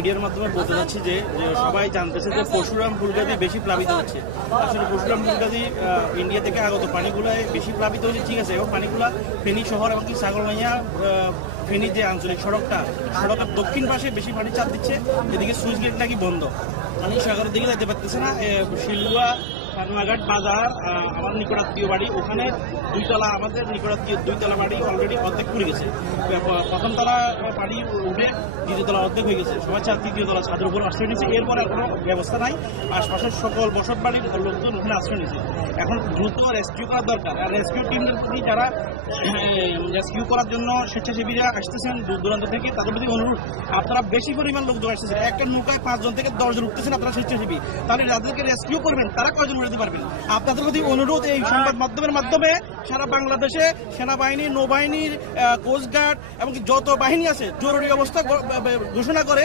মিডিয়ার মাধ্যমে বলতে চাচ্ছি যে সবাই জানতেছে যে পরশুরাম ফুলগাজী বেশি প্লাবিত হচ্ছে। আসলে পরশুরাম ফুলগাজী ইন্ডিয়া থেকে আগত পানিগুলায় বেশি প্লাবিত হচ্ছে, ঠিক আছে, এবং পানিগুলা ফেনী শহর এবং কি ছাগলনাইয়া ফেনী যে আঞ্চলিক সড়কের দক্ষিণ পাশে বেশি পানি চাপ দিচ্ছে। এদিকে সুইচ গেট নাকি বন্ধ, মানে সাগরের দিকে যেতে পারতেছে না। শিলুয়া রানাঘাট বাজার আমার নিকটাত্মীয় বাড়ি, ওখানে দুইতলা, আমাদের নিকটাত্মীয় দুইতলা বাড়ি অলরেডি অর্ধেক পুড়ে গেছে। প্রথম তলা পানি উঠে দ্বিতীয় তলা অর্ধেক হয়ে গেছে, সবাই তৃতীয় তলা ছাদের উপর আশ্রয় নিয়েছে। এরপরে কোনো ব্যবস্থা নাই, আশপাশের সকল বসত বাড়ির লোকজন ওখানে আশ্রয় নিয়েছে। এখন দ্রুত রেস্কিউ করার দরকার, আর রেস্কিউ টিমের প্রতি যারা রেস্কিউ করার জন্য স্বেচ্ছাসেবীরা আসতেছেন দূর দূরান্ত থেকে, তাদের প্রতি অনুরোধ, আপনারা বেশি পরিমাণ লোকজন আসতেছেন, একটা নৌকায় 5 জন থেকে 10 জন উঠতেছেন, আপনারা স্বেচ্ছাসেবী, তাহলে যাদেরকে রেস্কিউ করবেন তারা কয়জন উঠতে পারবেন? আপনাদের প্রতি অনুরোধ, এই সংবাদ মাধ্যমের মাধ্যমে সারা বাংলাদেশে সেনাবাহিনী, নৌবাহিনীর, কোস্টগার্ড এবং যত বাহিনী আছে জরুরি অবস্থা ঘোষণা করে